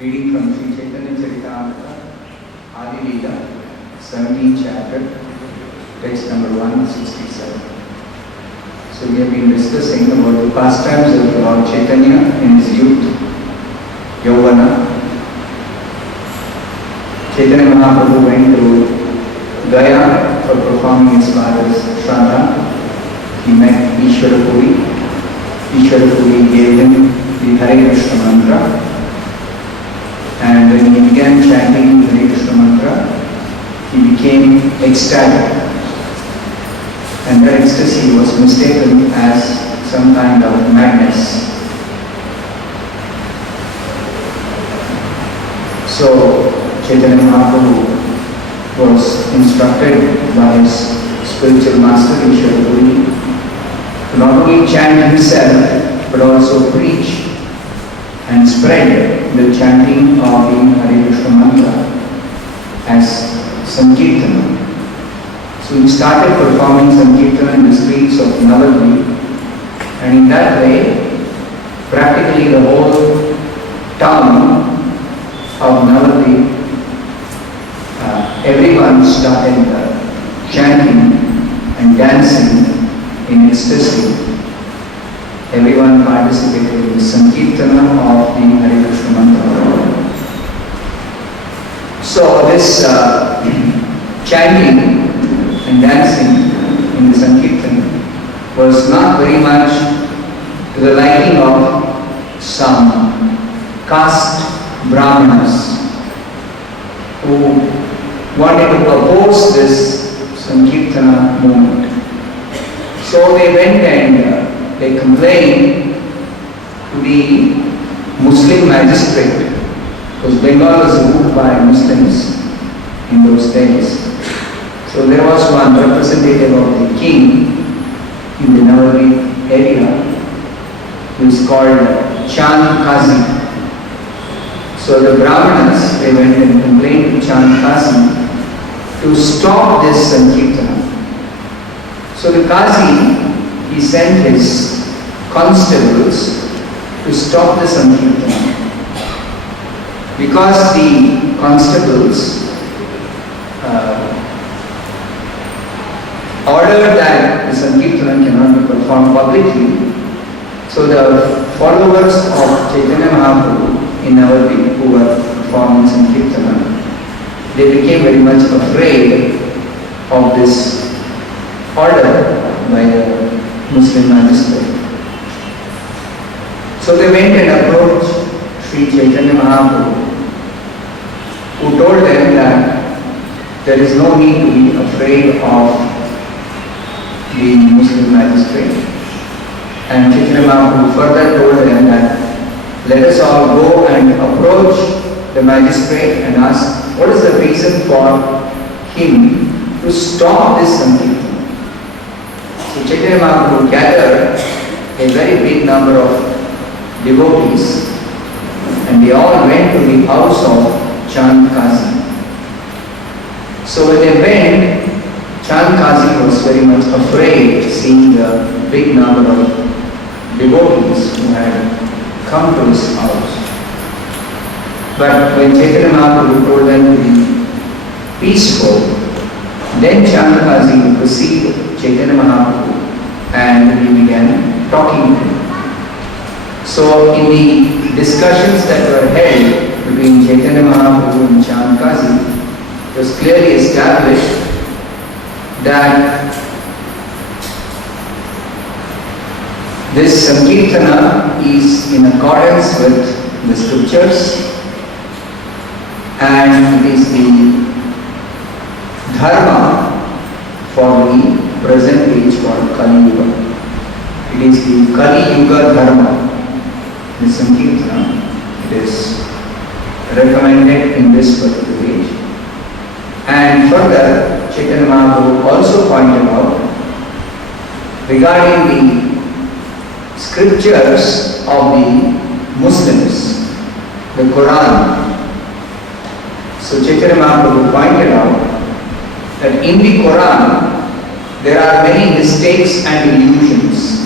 Reading from Sri Chaitanya Charitamrita, Adi, 17th chapter, text number 167. So we have been discussing about the pastimes of Lord Chaitanya in his youth, Yavana. Chaitanya Mahaprabhu went to Gaya for performing his father's Shraddha. He met Ishvara Puri. Ishvara Puri gave him the Hare Krishna mantra. And when he began chanting the Hare Krishna mantra, he became ecstatic. And that ecstasy was mistaken as some kind of madness. So Chaitanya Mahaprabhu was instructed by his spiritual master Ishvara Puri to not only chant himself but also preach and spread the chanting of the Hare Krishna mantra as Sankirtana. So he started performing Sankirtana in the streets of Navadvip, and in that way, practically the whole town of Navadvip, everyone started chanting and dancing in ecstasy. Everyone participated in the Sankirtana of the Hare Krishna mantra. So this chanting and dancing in the Sankirtana was not very much to the liking of some caste brahmanas who wanted to oppose this Sankirtana movement. So they went and they complained to the Muslim magistrate, because Bengal was ruled by Muslims in those days. So there was one representative of the king in the Navadvip area who is called Chand Kazi. So the Brahmanas, they went and complained to Chand Kazi to stop this Sankirtana. So the Kazi, he sent his constables to stop the Sankirtana. Because the constables ordered that the Sankirtana cannot be performed publicly, so the followers of Chaitanya Mahaprabhu in Navadvip who were performing Sankirtana, they became very much afraid of this order by the Muslim magistrate. So they went and approached Sri Chaitanya Mahaprabhu, who told them that there is no need to be afraid of the Muslim magistrate. And Chaitanya Mahaprabhu further told them that let us all go and approach the magistrate and ask what is the reason for him to stop this Sankirtana. So Chaitanya Mahaprabhu gathered a very big number of devotees, and they all went to the house of Chand Kazi. So when they went, Chand Kazi was very much afraid seeing the big number of devotees who had come to his house. But when Chaitanya Mahaprabhu told them to be peaceful, then Chand Kazi received Chaitanya Mahaprabhu and he began talking to him. So in the discussions that were held between Chaitanya Mahaprabhu and Chand Kazi, it was clearly established that this Sankirtana is in accordance with the scriptures, and it is the dharma for the present age called Kali Yuga. It is the Kali Yuga dharma. The Sankirtana, it is recommended in this particular age. And further, Chaitanya Mahaprabhu also pointed out regarding the scriptures of the Muslims, the Quran. So Chaitanya Mahaprabhu pointed out that in the Quran there are many mistakes and illusions.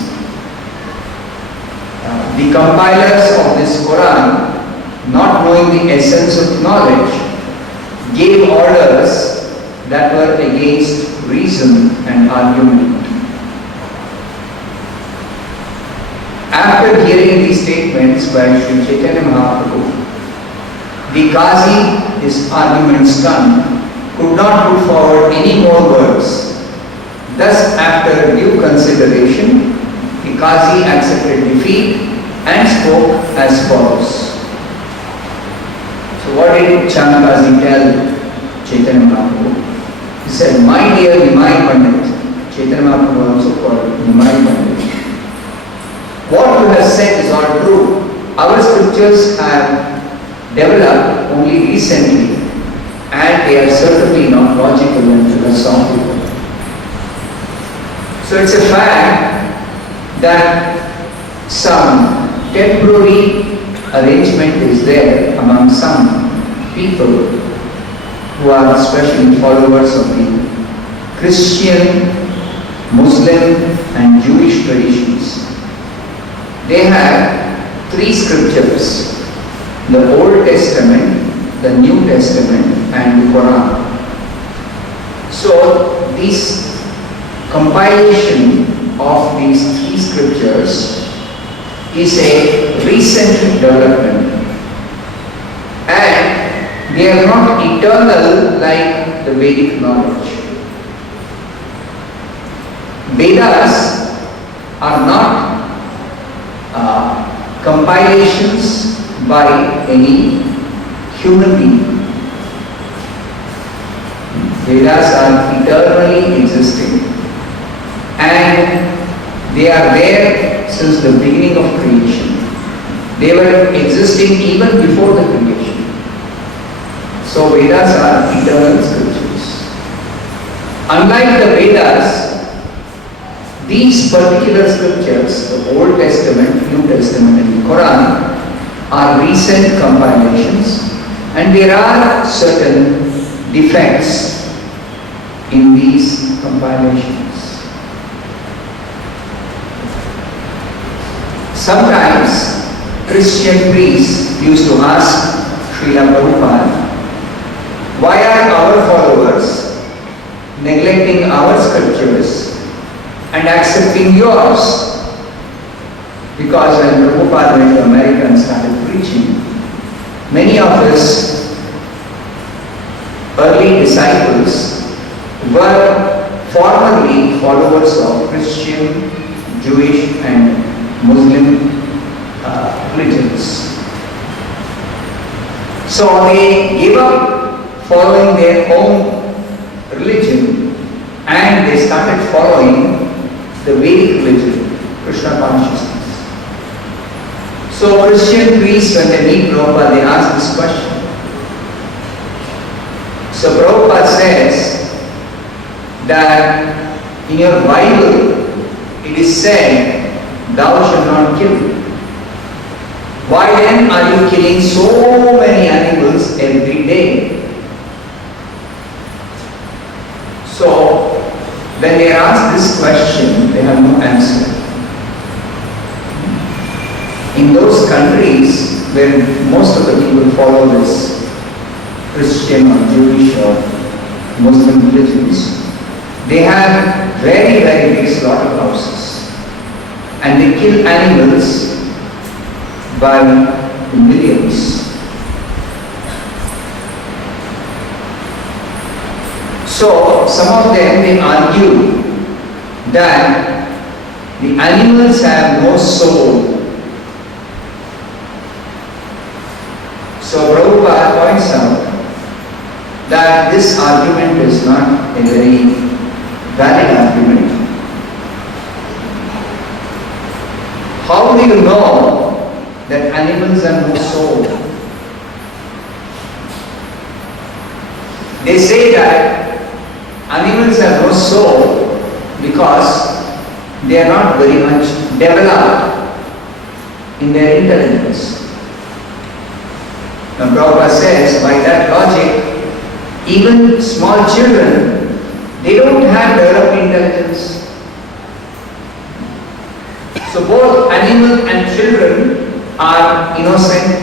The compilers of this Quran, not knowing the essence of knowledge, gave orders that were against reason and argument. After hearing these statements by Sri Chaitanya Mahaprabhu, the Qazi, his argument stunned, could not put forward any more words. Thus, after due consideration, the Qazi accepted defeat and spoke as follows. So what did Chanakazi tell Chaitanya Mahaprabhu? He said, "My dear Nimai Pandit," Chaitanya Mahaprabhu also called Nimai Pandit, "what you have said is all true. Our scriptures have developed only recently and they are certainly not logical and philosophical. So it's a fact that some temporary arrangement is there among some people who are especially followers of the Christian, Muslim and Jewish traditions. They have three scriptures: the Old Testament, the New Testament and the Quran. So this compilation of these three scriptures is a recent development, and they are not eternal like the Vedic knowledge. Vedas are not compilations by any human being. Vedas are eternally existing, and they are there since the beginning of creation. They were existing even before the creation. So Vedas are eternal scriptures. Unlike the Vedas, these particular scriptures, the Old Testament, New Testament and the Quran, are recent compilations, and there are certain defects in these compilations. Sometimes Christian priests used to ask Srila Prabhupada, why are our followers neglecting our scriptures and accepting yours? Because when Prabhupada went to America and started preaching, many of his early disciples were formerly followers of Christian, Jewish and Muslim religions. So they gave up following their own religion and they started following the Vedic religion, Krishna consciousness. So Christian priests, when they meet Prabhupada, they ask this question. So Prabhupada says that in your Bible it is said, thou shalt not kill. Why then are you killing so many animals every day? So when they ask this question, they have no answer. In those countries where most of the people follow this Christian or Jewish or Muslim religions, they have very, very big slaughterhouses, and they kill animals by millions. So some of them, they argue that the animals have no soul. So Prabhupada points out that this argument is not a very valid argument. How do you know that animals have no soul? They say that animals have no soul because they are not very much developed in their intelligence. Now Prabhupada says, by that logic, even small children, they don't have developed intelligence. So both animal and children are innocent.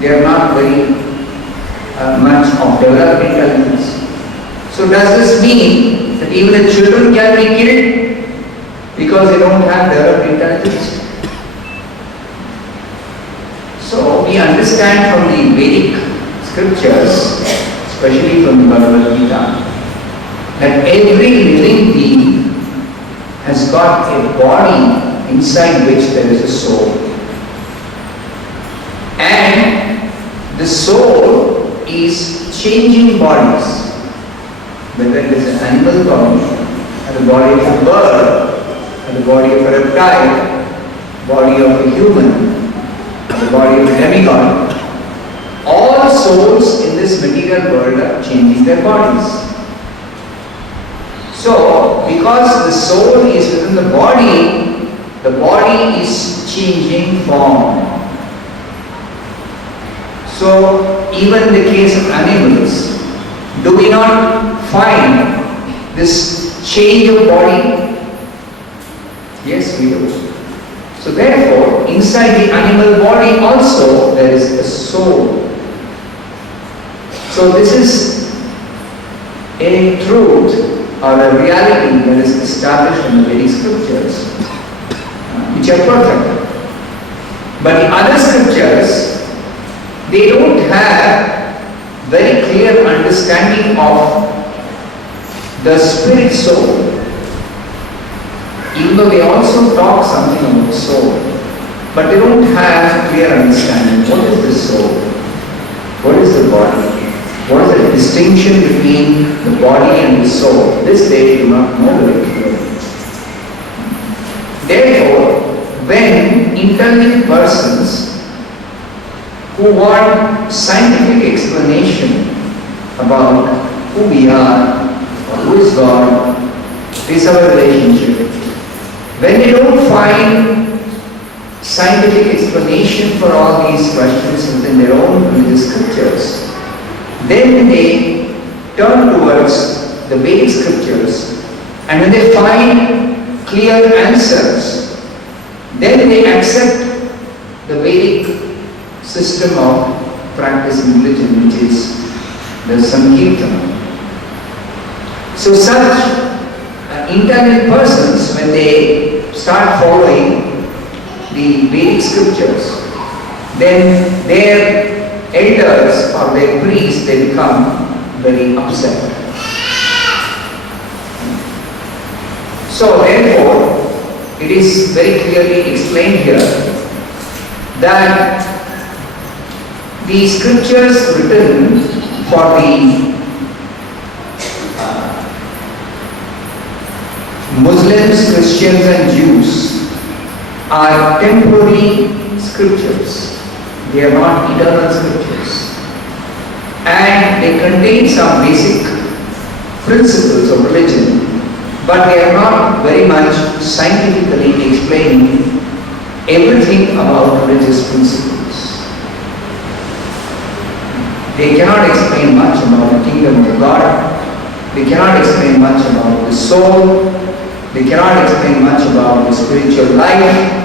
They are not very much of developed intelligence. So does this mean that even the children can be killed because they don't have developed intelligence? So we understand from the Vedic scriptures, especially from the Bhagavad Gita, that every living being has got a body inside which there is a soul. And the soul is changing bodies, whether it is an animal body, or the body of a bird, or the body of a reptile, body of a human, or the body of a demigod. All souls in this material world are changing their bodies. So, because the soul is within the body is changing form. So, even in the case of animals, do we not find this change of body? Yes, we do. So therefore, inside the animal body also there is a soul. So this is a truth or a reality that is established in the Vedic scriptures, which are perfect. But the other scriptures, they don't have very clear understanding of the spirit soul. Even though they also talk something about soul, but they don't have clear understanding. What is the soul? What is the body? What is the distinction between the body and the soul? This they do not know very clearly. Therefore, when intelligent persons who want scientific explanation about who we are, or who is God, what is our relationship, when they don't find scientific explanation for all these questions within their own religious scriptures, then they turn towards the Vedic scriptures, and when they find clear answers, then they accept the Vedic system of practicing religion, which is the Sankirtana. So such intelligent persons, when they start following the Vedic scriptures, then their elders or their priests, they become very upset. So therefore, it is very clearly explained here that the scriptures written for the Muslims, Christians and Jews are temporary scriptures. They are not eternal scriptures. And they contain some basic principles of religion, but they are not very much scientifically explaining everything about religious principles. They cannot explain much about the kingdom of God. They cannot explain much about the soul. They cannot explain much about the spiritual life.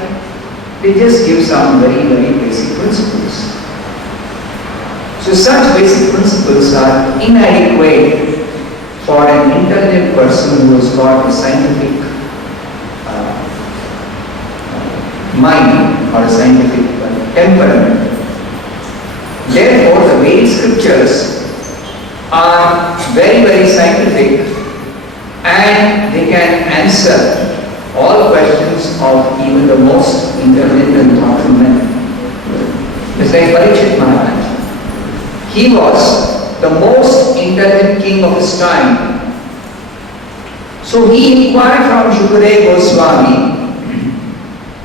They just give some very, very basic principles. So such basic principles are inadequate for an intelligent person who has got a scientific mind or a scientific temperament. Therefore, the Vedic scriptures are very, very scientific, and they can answer all questions of even the most intelligent and thoughtful men. It's like Parikshit Maharaj. He was the most intelligent king of his time. So he inquired from Shukadeva Goswami,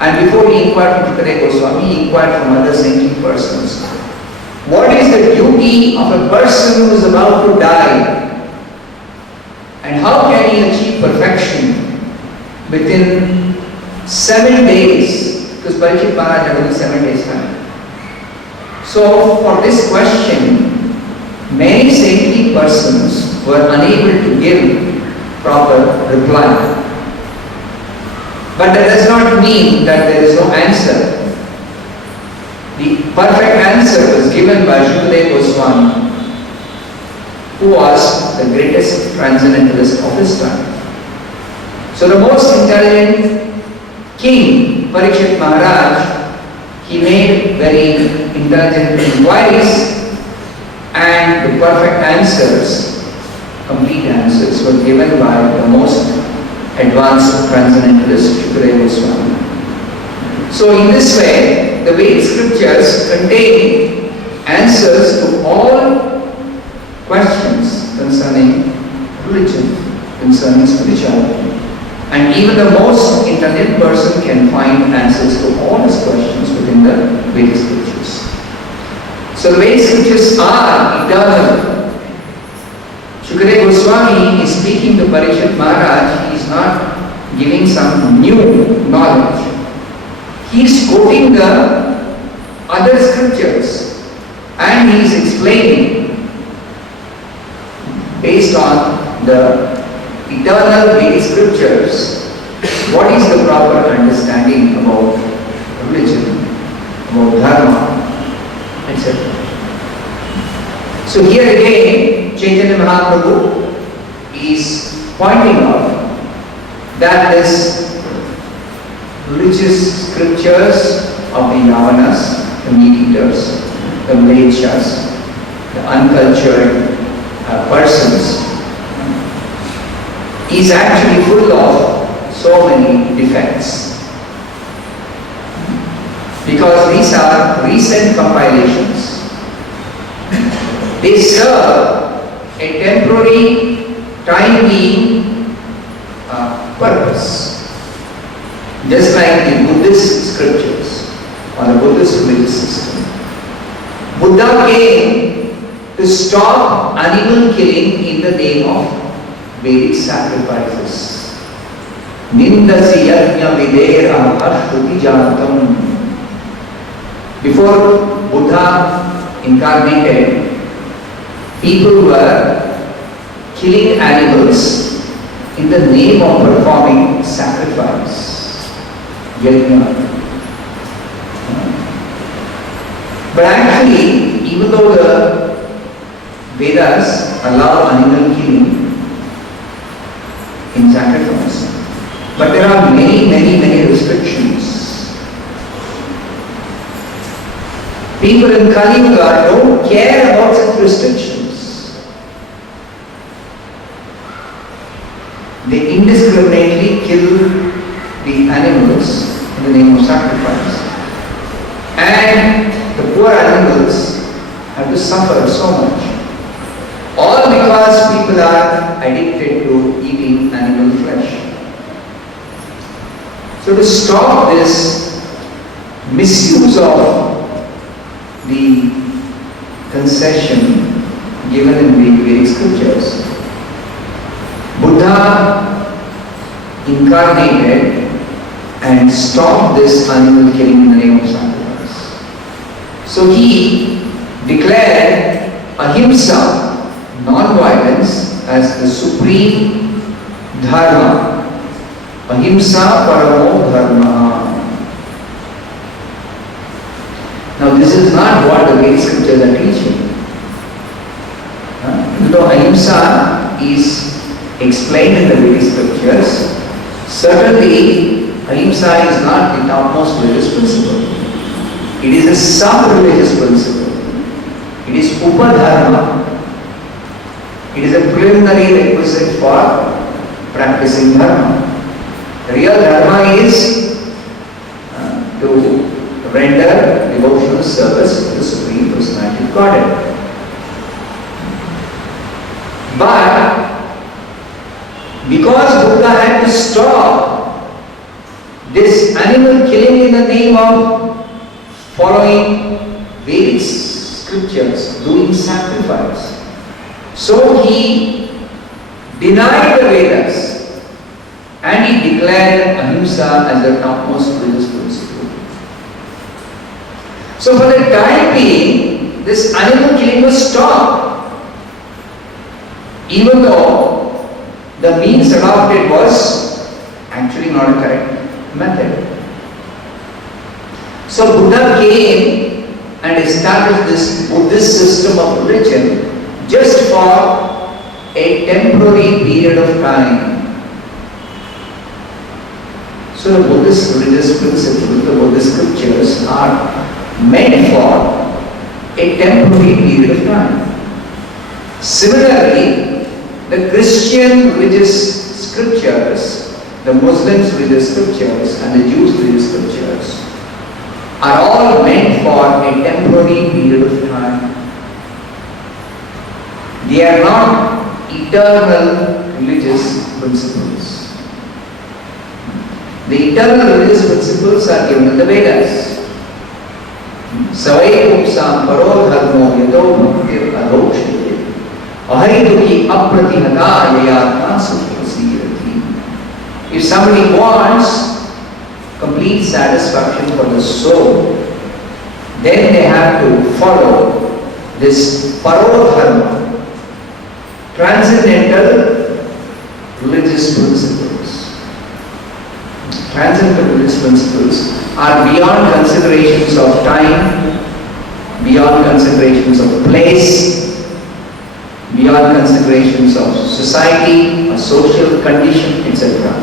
and before he inquired from Shukadeva Goswami, he inquired from other saintly persons. What is the duty of a person who is about to die? And how can he achieve perfection within 7 days? Because Parikshit Maharaj had only 7 days time. So for this question, many saintly persons were unable to give proper reply. But that does not mean that there is no answer. The perfect answer was given by Shukadeva Goswami, who was the greatest transcendentalist of his time. So the most intelligent king, Parikshit Maharaj, he made very intelligent inquiries, and the perfect answers, complete answers, were given by the most advanced transcendentalist, Shukadeva Goswami. So in this way, the Vedic scriptures contain answers to all questions concerning religion, concerning spirituality. And even the most intelligent person can find answers to all his questions within the Vedic scriptures. So the Vedic scriptures are eternal. Shukadeva Goswami is speaking to Parikshit Maharaj. He is not giving some new knowledge. He is quoting the other scriptures and he is explaining based on the eternal Vedic scriptures what is the proper understanding about religion, about dharma, etc. So here again, Chaitanya Mahaprabhu is pointing out that this religious scriptures of the Yavanas, the meat-eaters, the Mlechas, the uncultured persons, is actually full of so many defects. Because these are recent compilations. They serve a temporary, time-being purpose. Just like the Buddhist scriptures or the Buddhist religious system. Buddha came to stop animal killing in the name of Vedic sacrifices. Nindasi yajna videra ashruti jantam. Before Buddha incarnated, people were killing animals in the name of performing sacrifice. But actually, even though the Vedas allow animal killing in sacrifice, but there are many restrictions. People in Kali Yuga don't care about such restrictions. They indiscriminately kill the animals in the name of sacrifice. And the poor animals have to suffer so much. All because people are addicted to eating animal flesh. So to stop this misuse of the concession given in the Vedic scriptures, Buddha incarnated and stopped this animal killing in the name of sacrifice. So he declared ahimsa, non-violence, as the supreme dharma. Ahimsa paramo dharma. Now this is not what the Vedic scriptures are teaching. Though ahimsa is explained in the Vedic scriptures, certainly ahimsa is not the topmost religious principle. It is a sub-religious principle. It is upadharma. It is a preliminary requisite for practicing dharma. The real dharma is to render devotional service to the Supreme Personality of Godhead. But because Buddha had to stop this animal killing in the name of following Vedic scriptures, doing sacrifice, so he denied the Vedas and he declared ahimsa as the topmost religious principle. So for the time being, this animal killing was stopped, even though the means adopted was actually not a correct method. So Buddha came and established this Buddhist system of religion just for a temporary period of time. So the Buddhist religious principles, the Buddhist scriptures are meant for a temporary period of time. Similarly, the Christian religious scriptures, the Muslims religious scriptures and the Jews religious scriptures are all meant for a temporary period of time. They are not eternal religious principles. The eternal religious principles are given in the Vedas. Savai pupsam paro dharmo yato bhaktir adokshite ahariduki apratihata yayatma sukhasirati. If somebody wants complete satisfaction for the soul, then they have to follow this paro dharma, transcendental religious principles. Transcendental religious principles are beyond considerations of time, beyond considerations of place, beyond considerations of society, or social condition, etc.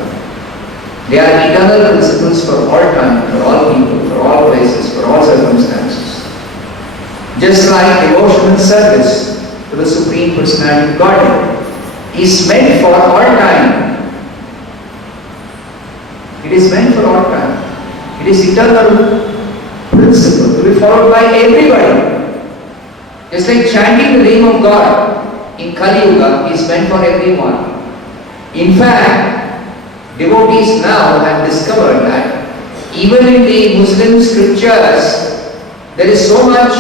They are eternal principles for all time, for all people, for all places, for all circumstances. Just like devotional service to the Supreme Personality of Godhead is meant for all time. It is meant for all time. It is eternal principle to be followed by everybody. Just like chanting the name of God in Kali Yuga is meant for everyone. In fact, devotees now have discovered that even in the Muslim scriptures, there is so much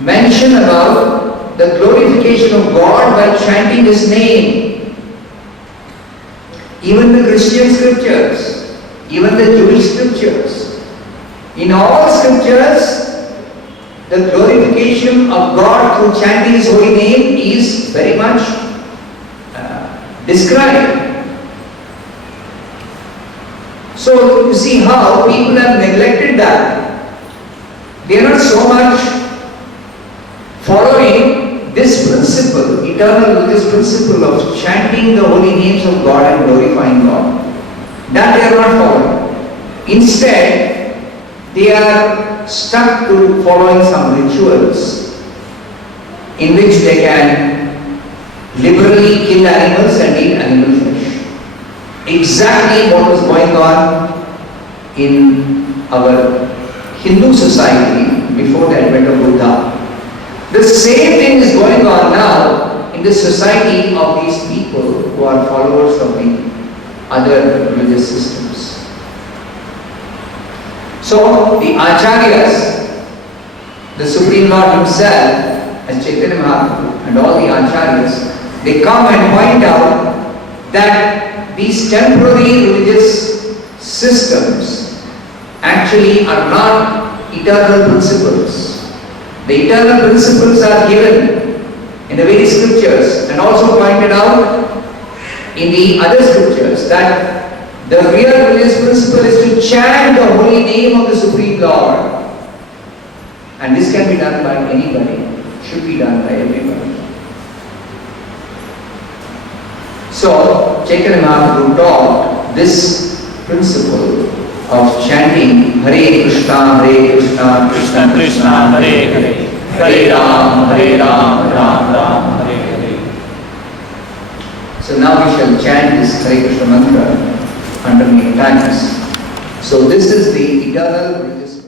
mention about the glorification of God by chanting His name. Even the Christian scriptures, even the Jewish scriptures, in all scriptures, the glorification of God through chanting His holy name is very much described. So you see how people have neglected that. They are not so much following this principle, eternal religious principle of chanting the holy names of God and glorifying God. That they are not following. Instead, they are stuck to following some rituals in which they can liberally kill animals and eat animal flesh. Exactly what was going on in our Hindu society before the advent of Buddha. The same thing is going on now in the society of these people who are followers of the other religious systems. So the Acharyas, the Supreme Lord Himself, as Chaitanya Mahaprabhu and all the Acharyas, they come and point out that these temporary religious systems actually are not eternal principles. The eternal principles are given in the very scriptures and also pointed out in the other scriptures that the real religious principle is to chant the holy name of the Supreme Lord. And this can be done by anybody, should be done by everybody. So, Chaitanya Mahaprabhu taught this principle of chanting Hare Krishna, Krishna Krishna, Hare Hare, Hare Ram, Ram Ram, Hare Hare. So now we shall chant this Hare Krishna mantra under many times. So this is the eternal religious